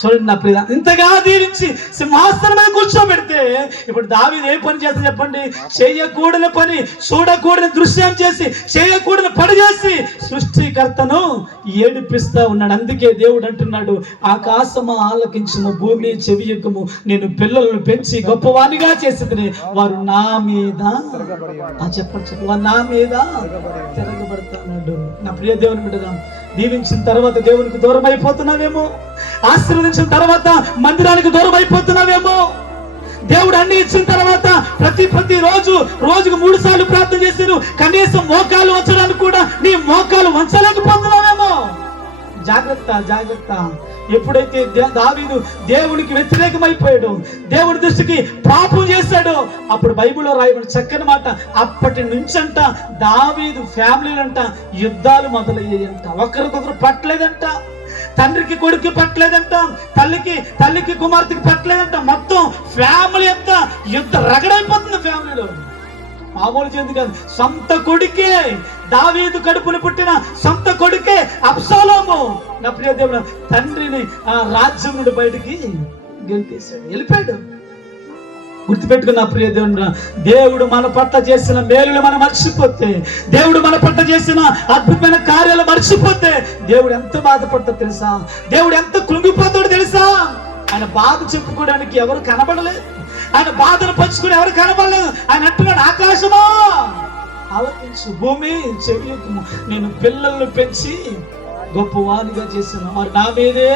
చూడండి నా ప్రియ, ఇంతగా దీవించి సింహాసనం మీద కూర్చోబెడితే ఇప్పుడు దావీదు ఏ పని చేస్తా చెప్పండి? చేయకూడని పని, చూడకూడని దృశ్యం చేసి, చేయకూడని పని చేసి సృష్టికర్తను ఏడిపిస్తా ఉన్నాడు. అందుకే దేవుడు అంటున్నాడు, ఆకాశము ఆలకించుము, భూమి చెవియొక్కము, నేను పిల్లలను పెంచి గొప్పవానిగా చేసేది, వారు నా మీద చెప్పండి, వారు నా మీద తిరగబడతాడు. నా ప్రియ దేవుని బిడ్డగా, దీవించిన తర్వాత దేవునికి దూరం అయిపోతున్నావేమో, ఆశీర్వదించిన తర్వాత మందిరానికి దూరం అయిపోతున్నావేమో, దేవుడు అన్ని ఇచ్చిన తర్వాత ప్రతి రోజు రోజుకు 3 సార్లు ప్రార్థన చేశారు, కనీసం మోకాలు వంచడానికి కూడా నీ మోకాలు వంచలేకపోతున్నావేమో. జాగ్రత్త జాగ్రత్త. ఎప్పుడైతే దావీదు దేవునికి వ్యతిరేకమైపోయాడు, దేవుడి దృష్టికి పాపం చేశాడు, అప్పుడు బైబిల్లో రాయబడిన చక్కని మాట, అప్పటి నుంచంట దావీదు ఫ్యామిలీలంట యుద్ధాలు మొదలయ్యాయంట. ఒకరికొకరు పట్టలేదంట, తండ్రికి కొడుకు పట్టలేదంట, తల్లికి కుమార్తెకి పట్టలేదంట. మొత్తం ఫ్యామిలీ అంతా యుద్ధ రగడైపోతుంది. ఫ్యామిలీలో మామూలు చేతి కాదు, సొంత కొడుకే, దావీదు కడుపుని పుట్టిన సొంత కొడుకే అబ్షాలోము, నా ప్రియ దేవుడు, తండ్రిని ఆ రాజ్యం నుండి బయటికి గెలిపేశాడు, వెళ్ళిపోయాడు. గుర్తుపెట్టుకున్న ప్రియ దేవుడు, దేవుడు మన పట్ల చేసిన మేలులు మనం మర్చిపోతే, దేవుడు మన పట్ల చేసిన అద్భుతమైన కార్యాలు మర్చిపోతే దేవుడు ఎంత బాధపడతాడో తెలుసా? దేవుడు ఎంత కృంగిపోతాడో తెలుసా? ఆయన బాధ చెప్పుకోవడానికి ఎవరు కనబడలేదు, ఆయన బాధను పంచుకుని ఎవరు కనబడలేదు. ఆయన అంటున్నాడు, ఆకాశమా ఆలకించు, భూమి చెవియొక్కము, నేను పిల్లల్ని పెంచి గొప్పవానిగా చేసిన, వారు నా మీదే